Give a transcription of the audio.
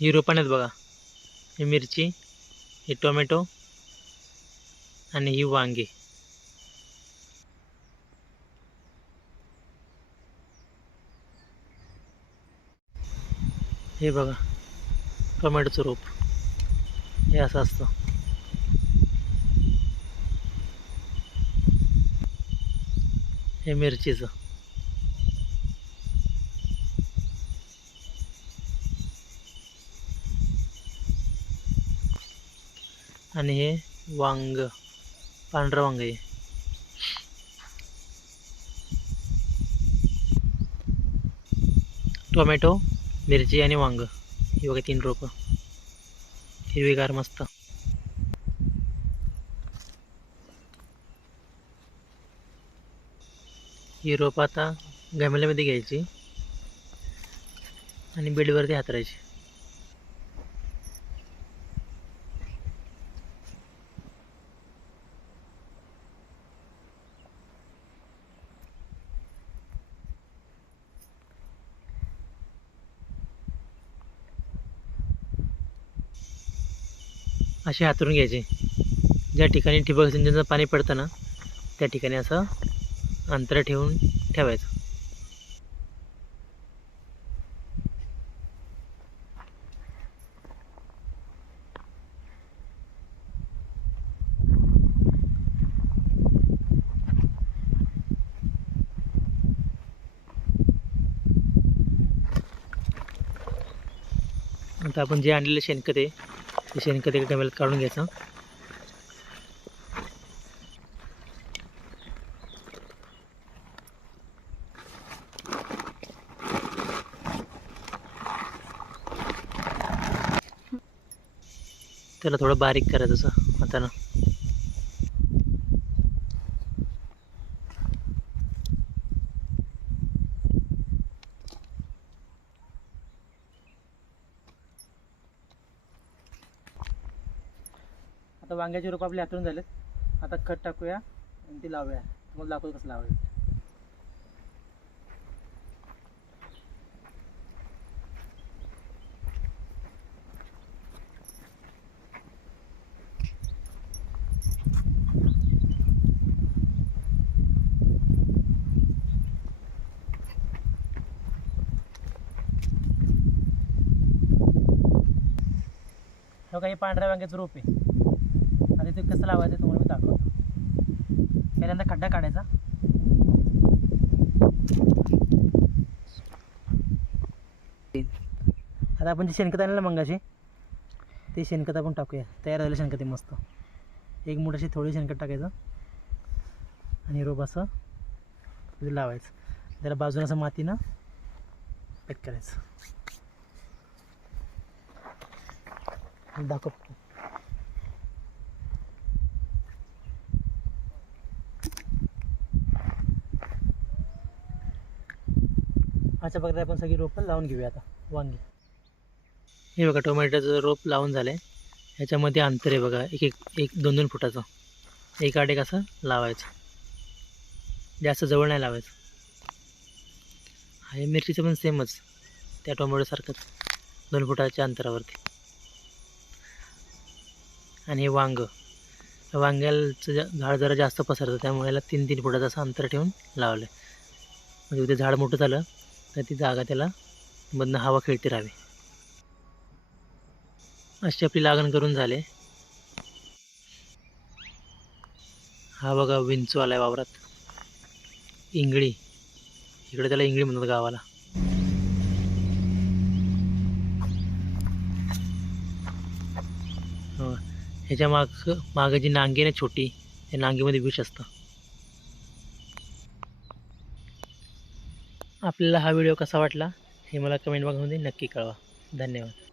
ही रोपण आहेत बघा. ही मिरची ही टोमॅटो आणि ही वांगी. हे बघा टोमॅटोचं रोप. हे असं असतं. हे मिरचीचं. आणि हे वांग पांढरं वांग आहे. टोमॅटो मिरची आणि वांग. हे बघा तीन रोपं. हिरवीगार मस्त. ही रोपं आता गमल्यामध्ये घ्यायची आणि बेडवरती हातरायची असे हातरून घ्यायचे. ज्या ठिकाणी ठिबक सिंचनाचं पाणी पडतं ना त्या ठिकाणी असं अंतर ठेवून ठेवायचं. आता आपण जे आणलेलं शेणखत आहे ते शेणखत एका डब्यात काढून घ्यायचं. त्याला थोडं बारीक करायचं असं हातानं. आता वांग्याचे रोप आपले हातून झालेत. आता खत टाकूया आणि ती लावूया. मग दाखवू कसं लावायचं. हो काही पांढऱ्या वांग्याचं रोप आहे. लावायचं तुम्हाला मी दाखवतो. पहिल्यांदा खड्डा काढायचा. आता आपण जे शेणखत आणलं मंगाशी ते शेणखत आपण टाकूया. तयार झालं शेणखत मस्त. एक मोठ्याशी थोडी शेणखत टाकायचं. आणि रोप असं लावायचं. त्याला बाजून असं मातीनं पॅक करायचं. दाखव. अशा प्रकारे आपण सगळी रोपं लावून घेऊया आता. वांगी. हे बघा टोमॅटोचं रोप लावून झालं आहे ह्याच्यामध्ये अंतर आहे बघा एक एक एक दोन दोन फुटाचं. एक आठ एक असं लावायचं. जास्त जवळ नाही लावायचं. हे मिरचीचं पण सेमच त्या टोमॅटोसारखंच दोन फुटाच्या अंतरावरती. आणि हे वांग. वांग्याचं झाड जरा जास्त पसरतं त्यामुळे याला तीन तीन फुटाचं असं अंतर ठेवून लावलं आहे म्हणजे उद्या झाड मोठं झालं तर ती जागा त्याला मधनं हवा खेळती राहावी. अशी आपली लागण करून झाले. हा बघा विंचू आलाय वावरात. इंगळी. इकडे त्याला इंगळी म्हणतात गावाला. हो. ह्याच्या माग मागं जी नांगी आहे ना छोटी त्या नांगीमध्ये विष असतं. आपल्याला हा व्हिडिओ कसा वाटला हे मला कमेंट बॉक्समध्ये नक्की कळवा. धन्यवाद.